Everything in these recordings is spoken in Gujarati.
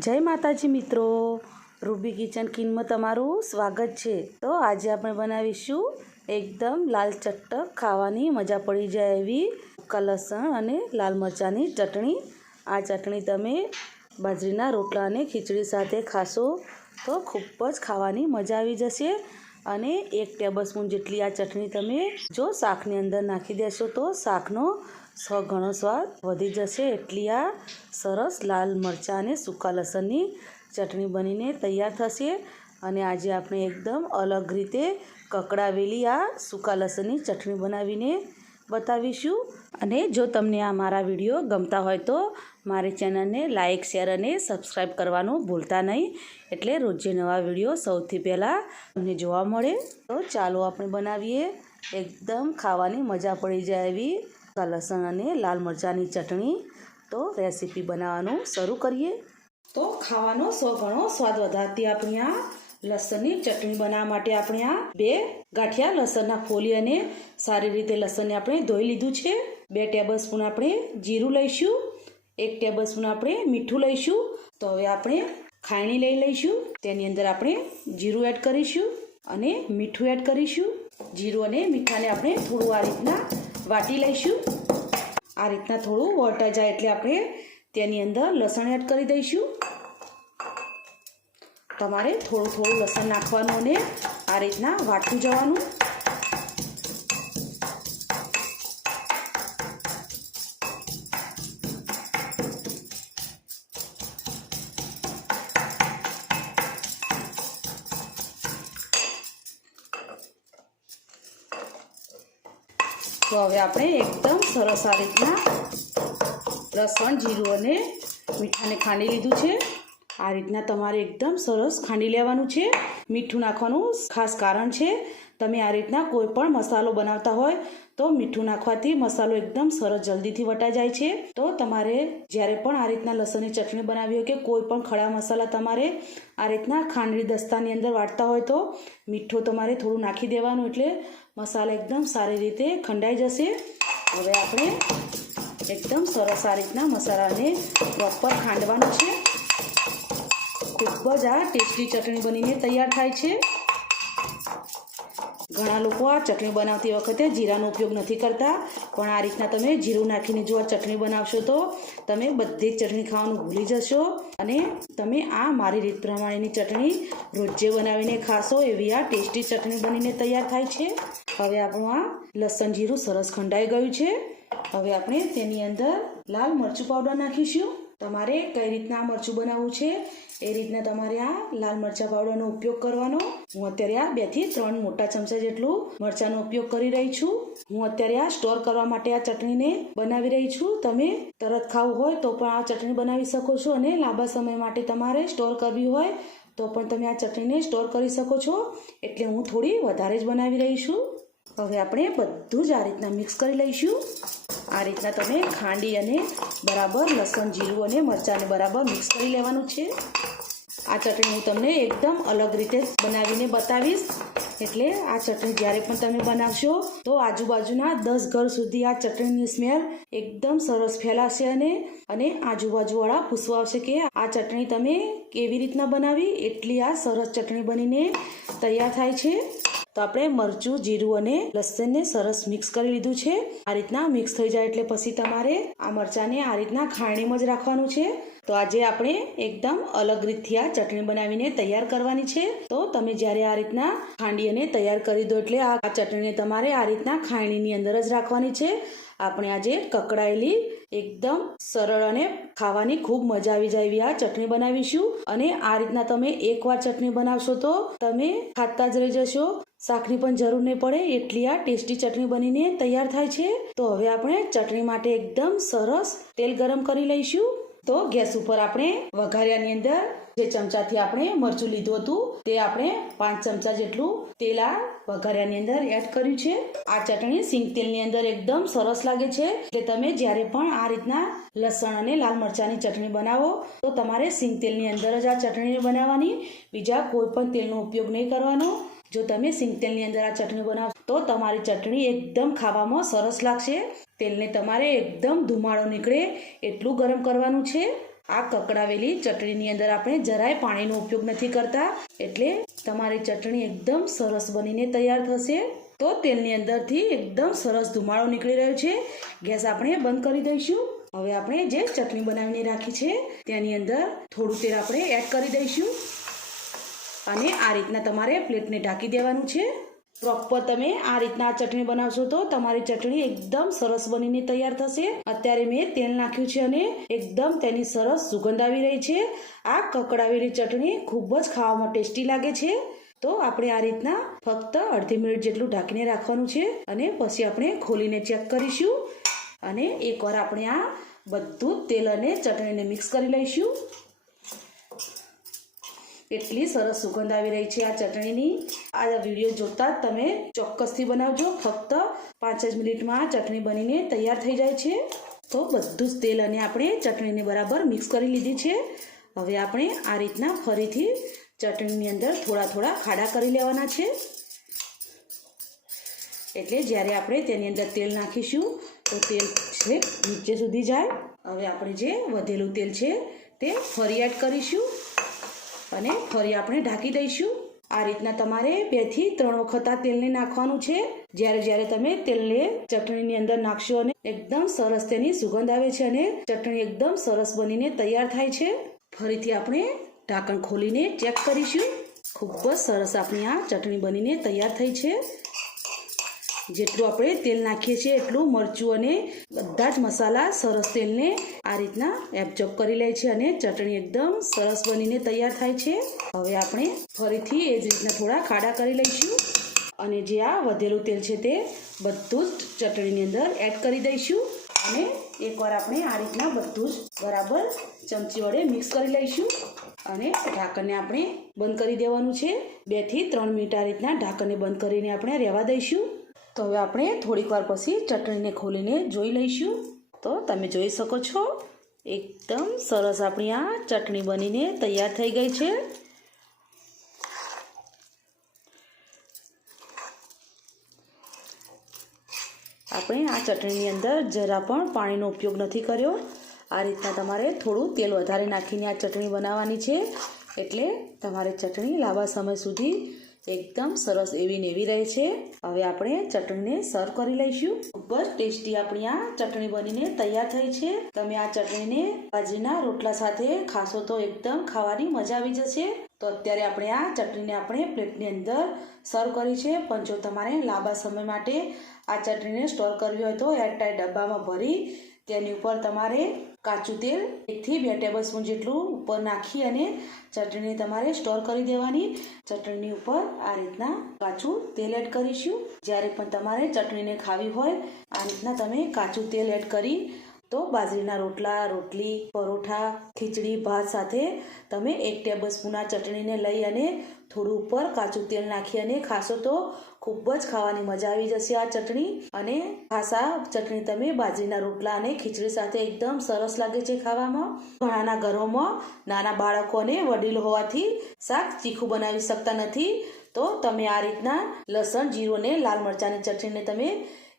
જય માતાજી મિત્રો. રૂબી કિચન કિનમાં તમારું સ્વાગત છે. તો આજે આપણે બનાવીશું એકદમ લાલ ચટક ખાવાની મજા પડી જાય એવી સૂકા લસણ અને લાલ મરચાંની ચટણી. આ ચટણી તમે બાજરીના રોટલા અને ખીચડી સાથે ખાશો તો ખૂબ જ ખાવાની મજા આવી જશે. અને એક ટેબલ જેટલી આ ચટણી તમે જો શાકની અંદર નાખી દેશો તો શાકનો સો ઘણો સ્વાદ વધી જશે એટલી આ સરસ લાલ મરચાં અને સૂકા લસણની ચટણી બનીને તૈયાર થશે. અને આજે આપણે એકદમ અલગ રીતે કકડાવેલી આ સૂકા લસણની ચટણી બનાવીને બતાવીશું. અને જો તમને આ મારા વીડિયો ગમતા હોય તો મારી ચેનલને લાઇક શેર અને સબસ્ક્રાઈબ કરવાનું ભૂલતા નહીં. એટલે રોજે નવા વીડિયો સૌથી પહેલાં તમને જોવા મળે. તો ચાલો આપણે બનાવીએ. એકદમ ખાવાની મજા પડી જાય એવી લસણ અને લાલ મરચાંની ચટણી તો રેસીપી બનાવવાનું શરૂ કરીએ. તો ખાવાનો સો ઘણો સ્વાદ વધારતી આપણી આ લસણની ચટણી બનાવવા માટે આપણે આ બે ગાંઠિયા લસણના ફોલી અને સારી રીતે લસણને આપણે ધોઈ લીધું છે. બે ટેબલ સ્પૂન આપણે જીરું લઈશું, એક ટેબલ સ્પૂન આપણે મીઠું લઈશું. તો હવે આપણે ખાયણી લઈ લઈશું, તેની અંદર આપણે જીરું એડ કરીશું અને મીઠું એડ કરીશું. જીરું અને મીઠાને આપણે થોડું આ રીતના વાટી લઈશું. આ રીતના થોડું વળતા જાય એટલે આપણે તેની અંદર લસણ એડ કરી દઈશું. તમારે થોડું થોડું લસણ નાખવાનું અને આ રીતના વાટતું જવાનું. તો હવે આપણે એકદમ સરસ આ રીતના લસણ, જીરું અને મીઠાને ખાંડી લીધું છે. આ રીતના તમારે એકદમ સરસ ખાંડી લેવાનું છે. મીઠું નાખવાનું ખાસ કારણ છે, તમે આ રીતના કોઈ પણ મસાલો બનાવતા હોય તો મીઠું નાખવાથી મસાલો એકદમ સરસ જલ્દીથી વટાઈ જાય છે. તો તમારે જ્યારે પણ આ રીતના લસણની ચટણી બનાવી હોય કે કોઈ પણ ખડા મસાલા તમારે આ રીતના ખાંડવી દસ્તાની અંદર વાટતા હોય તો મીઠું તમારે થોડું નાખી દેવાનું. એટલે મસાલા એકદમ સારી રીતે ખંડાઈ જશે. હવે આપણે એકદમ સરસ આ રીતના મસાલાને પ્રોપર ખાંડવાનું છે. ખૂબ જ આ ટેસ્ટી ચટણી બનીને તૈયાર થાય છે. ઘણા લોકો આ ચટણી બનાવતી વખતે જીરાનો ઉપયોગ નથી કરતા, પણ આ રીતના તમે જીરું નાખીને જો આ ચટણી બનાવશો તો તમે બધી જ ચટણી ખાવાનું ભૂલી જશો. અને તમે આ મારી રીત પ્રમાણેની ચટણી રોજે બનાવીને ખાશો એવી આ ટેસ્ટી ચટણી બનીને તૈયાર થાય છે. હવે આપણું આ લસણ જીરું સરસ ખંડાઈ ગયું છે. હવે આપણે તેની અંદર લાલ મરચું પાવડર નાખીશું. તમારે કઈ રીતના આ મરચું બનાવવું છે? એ રીતના તમારે આ લાલ મરચાં પાવડરનો ઉપયોગ કરવાનો. હું અત્યારે આ બેથી ત્રણ મોટા ચમચા જેટલું મરચાંનો ઉપયોગ કરી રહી છું. હું અત્યારે આ સ્ટોર કરવા માટે આ ચટણીને બનાવી રહી છું. તમે તરત ખાવું હોય તો પણ આ ચટણી બનાવી શકો છો અને લાંબા સમય માટે તમારે સ્ટોર કરવી હોય તો પણ તમે આ ચટણીને સ્ટોર કરી શકો છો. એટલે હું થોડી વધારે જ બનાવી રહી છું. હવે આપણે બધું જ આ રીતના મિક્સ કરી લઈશું. આ રીતના તમે ખાંડી અને બરાબર લસણ, જીરું અને મરચાંને બરાબર મિક્સ કરી લેવાનું છે. આ ચટણી હું તમને એકદમ અલગ રીતે બનાવીને બતાવીશ. એટલે આ ચટણી જ્યારે પણ તમે બનાવશો, તો આજુબાજુના દસ ઘર સુધી આ ચટણીની સ્મેલ એકદમ સરસ ફેલાશે અને અને આજુબાજુવાળા પૂછવા આવશે કે આ ચટણી તમે કેવી રીતના બનાવી? એટલી આ સરસ ચટણી બનીને તૈયાર થાય છે. તો આપણે મરચું, જીરું અને લસણને સરસ મિક્સ કરી લીધું છે. આ રીતના મિક્સ થઈ જાય એટલે પછી તમારે આ મરચાંને આ રીતના ખાણીમાં જ રાખવાનું છે. તો આજે આપણે એકદમ અલગ રીતથી આ ચટણી બનાવીને તૈયાર કરવાની છે. તો તમે જ્યારે આ રીતના ખાંડી અને તૈયાર કરી દો એટલે આ ચટણીને તમારે આ રીતના ખાણીની અંદર જ રાખવાની છે. આપણે આજે કકડાયેલી એકદમ સરળ અને ખાવાની ખૂબ મજા આવી જાય એવી આ ચટણી બનાવીશું. અને આ રીતના તમે એકવાર ચટણી બનાવશો તો તમે ખાતા જ રહી જશો. શાકની પણ જરૂર નહીં પડે. એટલી આ ટેસ્ટી ચટણી બનીને તૈયાર થાય છે. તો હવે આપણે ચટણી માટે એકદમ સરસ તેલ ગરમ કરી લઈશું. તો ગેસ ઉપર આપણે વઘારિયાની અંદર જે ચમચાથી આપણે મરચું લીધું હતું, તે આપણે પાંચ ચમચા જેટલું તેલ આ વઘાર્યાની અંદર એડ કર્યું છે. આ ચટણી સિંગ તેલની અંદર એકદમ સરસ લાગે છે. એટલે તમે જ્યારે પણ આ રીતના લસણ અને લાલ મરચાંની ચટણી બનાવો, તો તમારે સિંગ તેલની અંદર જ આ ચટણી બનાવવાની. બીજા કોઈ પણ તેલનો ઉપયોગ નહીં કરવાનો. જો તમે સિંગ તેલની અંદર આ ચટણી બનાવશો, તો તમારી ચટણી એકદમ ખાવામાં સરસ લાગશે. તેલને તમારે એકદમ ધુમાડો નીકળે એટલું ગરમ કરવાનું છે. આ કકડાવેલી ચટણીની અંદર આપણે જરાય પાણીનો ઉપયોગ નથી કરતા, એટલે તમારી ચટણી એકદમ સરસ બનીને તૈયાર થશે. તો તેલની અંદરથી એકદમ સરસ ધુમાડો નીકળી રહ્યો છે. ગેસ આપણે બંધ કરી દઈશું. હવે આપણે જે ચટણી બનાવીને રાખી છે, તેની અંદર થોડું તેલ આપણે એડ કરી દઈશું. અને આ રીતના તમારે પ્લેટને ઢાંકી દેવાનું છે. પ્રોપર તમે આ રીતના ચટણી બનાવશો તો તમારી ચટણી એકદમ સરસ બનીને તૈયાર થશે. અત્યારે મેં તેલ નાખ્યું છે અને એકદમ તેની સરસ સુગંધ આવી રહી છે. આ કકડાવેલી ચટણી ખૂબ જ ખાવામાં ટેસ્ટી લાગે છે. તો આપણે આ રીતના ફક્ત અડધી મિનિટ જેટલું ઢાંકીને રાખવાનું છે અને પછી આપણે ખોલીને ચેક કરીશું. અને એકવાર આપણે આ બધું તેલ અને ચટણીને મિક્સ કરી લઈશું. એટલી સરસ સુગંધ આવી રહી છે આ ચટણીની. આ વીડિયો જોતા તમે ચોક્કસથી બનાવજો. ફક્ત પાંચ જ મિનિટમાં આ ચટણી બનીને તૈયાર થઈ જાય છે. તો બધું જ તેલ અને આપણે ચટણીને બરાબર મિક્સ કરી લીધી છે. હવે આપણે આ રીતના ફરીથી ચટણીની અંદર થોડા થોડા ખાડા કરી લેવાના છે. એટલે જ્યારે આપણે તેની અંદર તેલ નાખીશું, તો તેલ છે નીચે સુધી જાય. હવે આપણે જે વધેલું તેલ છે તે ફરી એડ કરીશું. અને ફરી આપણે ઢાંકી દઈશું. આ રીતના તમારે બેથી ત્રણ વખત આ તેલને નાખવાનું છે. જ્યારે જ્યારે તમે તેલને ચટણીની અંદર નાખશો અને એકદમ સરસ તેની સુગંધ આવે છે અને ચટણી એકદમ સરસ બનીને તૈયાર થાય છે. ફરીથી આપણે ઢાંકણ ખોલીને ચેક કરીશું. ખૂબ જ સરસ આપણી આ ચટણી બનીને તૈયાર થઈ છે. જેટલું આપણે તેલ નાખીએ છીએ એટલું મરચું અને બધા જ મસાલા સરસ તેલને આ રીતના એબ્ઝોર્બ કરી લે છે અને ચટણી એકદમ સરસ બનીને તૈયાર થાય છે. હવે આપણે ફરીથી એ જ રીતના થોડા ખાડા કરી લઈશું અને જે આ વધેલું તેલ છે તે બધું જ ચટણીની અંદર એડ કરી દઈશું અને એકવાર આપણે આ રીતના બધું જ બરાબર ચમચી વડે મિક્સ કરી લઈશું અને ઢાંકણને આપણે બંધ કરી દેવાનું છે. બેથી ત્રણ મિનિટ આ રીતના ઢાંકણને બંધ કરીને આપણે રહેવા દઈશું. તો હવે આપણે થોડીક વાર પછી ચટણીને ખોલીને જોઈ લઈશું. તો તમે જોઈ શકો છો, એકદમ સરસ આપણી આ ચટણી બનીને તૈયાર થઈ ગઈ છે. આપણે આ ચટણીની અંદર જરા પણ પાણીનો ઉપયોગ નથી કર્યો. આ રીતના તમારે થોડું તેલ વધારે નાખીને આ ચટણી બનાવવાની છે. એટલે તમારે ચટણી લાંબા સમય સુધી એકદમ સરસ એવી ને એવી રહે છે. હવે આપણે ચટણીને સર્વ કરી લઈશું. ખૂબ જ ટેસ્ટી આપણી આ ચટણી બનીને તૈયાર થઈ છે. તમે આ ચટણીને ભાજીના રોટલા સાથે ખાશો તો એકદમ ખાવાની મજા આવી જશે. તો અત્યારે આપણે આ ચટણીને આપણે પ્લેટની અંદર સર્વ કરી છે. પણ જો તમારે લાંબા સમય માટે આ ચટણીને સ્ટોર કરવી હોય તો એરટાઈટ ડબ્બામાં ભરી તેની ઉપર તમારે કાચું તેલ, એકથી બે ટેબલ સ્પૂન જેટલું ઉપર નાખી અને ચટણી તમારે સ્ટોર કરી દેવાની. ચટણીની ઉપર આ રીતના કાચું તેલ એડ કરીશું. જ્યારે પણ તમારે ચટણીને ખાવી હોય, આ રીતના તમે કાચું તેલ એડ કરી તો બાજરીના રોટલા, રોટલી, પરોઠા, ખીચડી, ભાત સાથે તમે એક ટેબલ સ્પૂન ચટણીને લઈ અને થોડું ઉપર કાચું તેલ નાખી અને ખાશો તો ખૂબ જ ખાવાની મજા આવી જશે આ ચટણી. અને ખાસા ચટણી તમે બાજરીના રોટલા અને ખીચડી સાથે એકદમ સરસ લાગે છે ખાવામાં. ઘણાના ઘરોમાં નાના બાળકો અને વડીલ હોવાથી શાક તીખું બનાવી શકતા નથી. તો તમે આ રીતના લસણ, જીરું ને લાલ મરચાંની ચટણીને તમે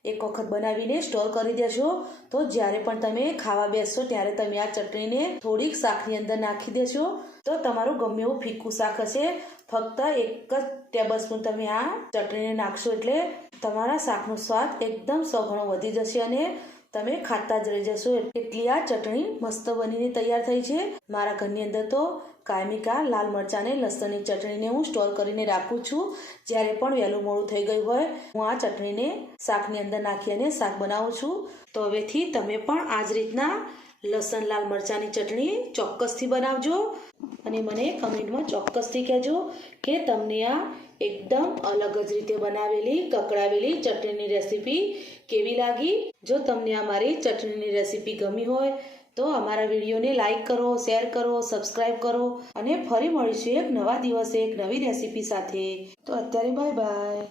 એક વખત બનાવીને સ્ટોર કરી દેશો તો જ્યારે પણ તમે ખાવા બેસશો, ત્યારે તમે આ ચટણીને થોડીક શાકની અંદર નાખી દેશો તો તમારું ગમે એવું ફીકું શાક હશે. ફક્ત એક જ ટેબલ સ્પૂન તમે આ ચટણીને નાખશો એટલે તમારા શાકનો સ્વાદ એકદમ સઘણો વધી જશે અને તમે ખાતા જ રહી જશો એટલી આ ચટણી મસ્ત બનીને તૈયાર થઈ છે. મારા ઘરની અંદર તો કાયમિકા લાલ મરચાં અને લસણની ચટણીને હું સ્ટોર કરીને રાખું છું. જ્યારે પણ વહેલું મોડું થઈ ગયું હોય, હું આ ચટણીને શાકની અંદર નાખી અને શાક બનાવું છું. તો હવેથી તમે પણ આ જ રીતના લસણ, લાલ મરચાંની ચટણી ચોક્કસથી બનાવજો અને મને કમેન્ટમાં ચોક્કસથી કહેજો કે તમને આ એકદમ અલગ જ રીતે બનાવેલી, કકડાવેલી ચટણીની રેસીપી કેવી લાગી? જો તમને આ મારી ચટણીની રેસીપી ગમી હોય, તો અમારા વિડીયોને લાઇક કરો, શેર કરો, સબસ્ક્રાઈબ કરો અને ફરી મળીશું એક નવા દિવસે એક નવી રેસીપી સાથે. તો અત્યારે બાય બાય.